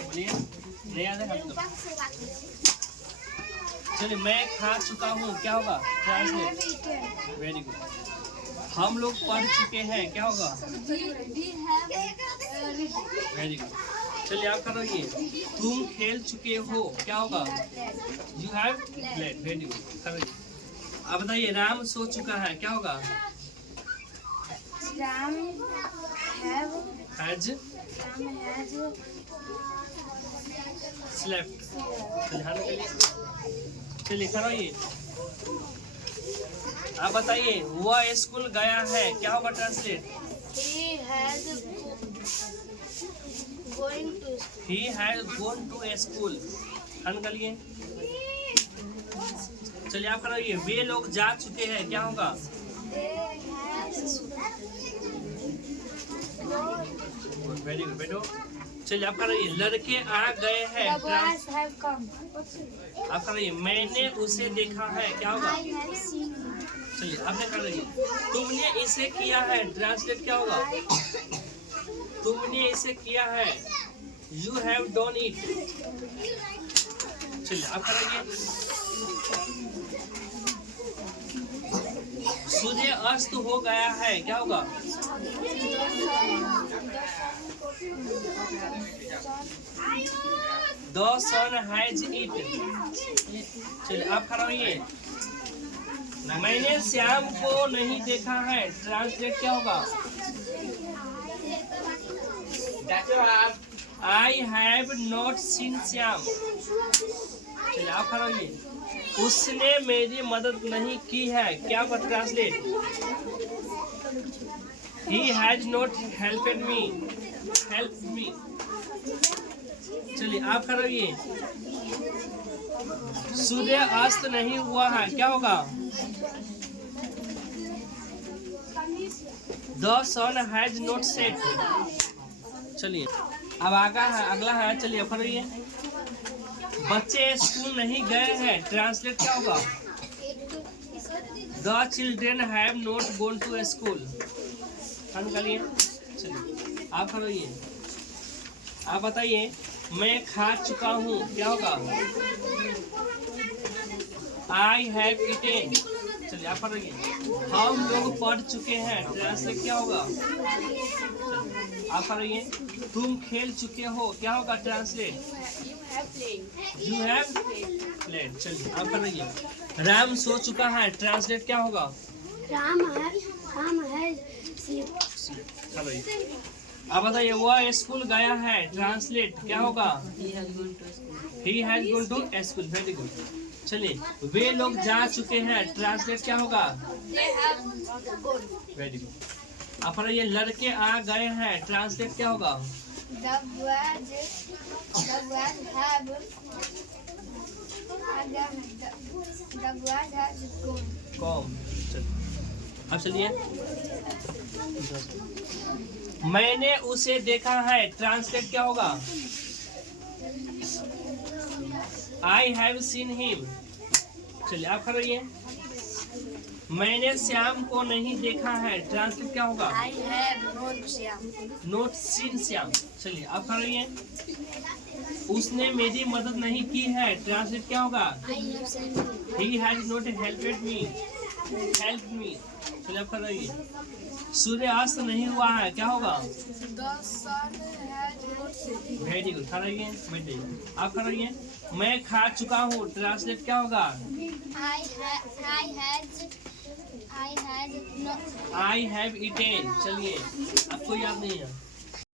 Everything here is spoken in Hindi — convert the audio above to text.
बोलिए, नहीं आता है तो चलिए, मैं खा चुका हूँ क्या होगा? ट्रांसलेट। Very good. हम लोग पढ़ चुके हैं क्या होगा? Very good. चलिए आप करो ये, तुम खेल चुके हो क्या होगा? You have played. Very good, करो ये। अब बताइए, राम सो चुका है क्या होगा? Ram has slept. चलिए करो ये। आप बताइए, वह स्कूल गया है क्या होगा? Translate. He has gone to a school। निकलिए। चलिए आप करो ये, वे लोग जा चुके हैं क्या होगा? वेरी गुड बेटो। चलिए आप करो ये, लड़के आ गए हैं। आप करो ये, मैंने उसे देखा है क्या होगा? चलिए आपने कर रही, तुमने इसे किया है। ट्रांसलेट क्या होगा? तुमने इसे किया है। You have done it. चलिए आप करेंगे। सूर्य अस्त हो गया है क्या होगा? The sun has it. चलिए आप कराइए, मैंने श्याम को नहीं देखा है। ट्रांसलेट क्या होगा? I have not seen Shyam. चलिए आप कराइए, उसने मेरी मदद नहीं की है क्या होगा? Translate, he has not helped me. Help me. चलिए आप करो ये, सूर्य अस्त नहीं हुआ है क्या होगा? The sun has not set. चलिए अब अगला है। चलिए करो ये, बच्चे स्कूल नहीं गए हैं। ट्रांसलेट क्या होगा? The children have not gone to school. निकालिए। चलिए आप करो ये, आप बताइए, मैं खा चुका हूँ क्या होगा? I have eaten. चलिए आप पढ़िए, हम लोग पढ़ चुके हैं। ट्रांसलेट क्या होगा? आप पढ़िए, तुम खेल चुके हो क्या होगा? Translate, you have played. चलिए आप पढ़िए, राम सो चुका है। ट्रांसलेट क्या होगा? राम है आप बताइए, वह स्कूल गया है। ट्रांसलेट क्या होगा? He has gone to school. Very good. चलिए, वे लोग जा चुके हैं। ट्रांसलेट क्या होगा? Very good. आप ये, लड़के आ गए हैं। ट्रांसलेट क्या होगा? कॉम। अब चलिए, मैंने उसे देखा है। ट्रांसलेट क्या होगा? I have seen him. चलिए आप करिए, मैंने श्याम को नहीं देखा है। ट्रांसलेट क्या होगा? I have not seen Shyam. चलिए आप करिए, उसने मेरी मदद नहीं की है। ट्रांसलेट क्या होगा? He has not helped me. Help me. चलिए आप करिए, सूर्य अस्त नहीं हुआ है क्या होगा? Very good. कराइए बेटे, आप कराइए, मैं खा चुका हूँ। ट्रांसलेट क्या होगा? I have eaten. चलिए आपको याद नहीं है।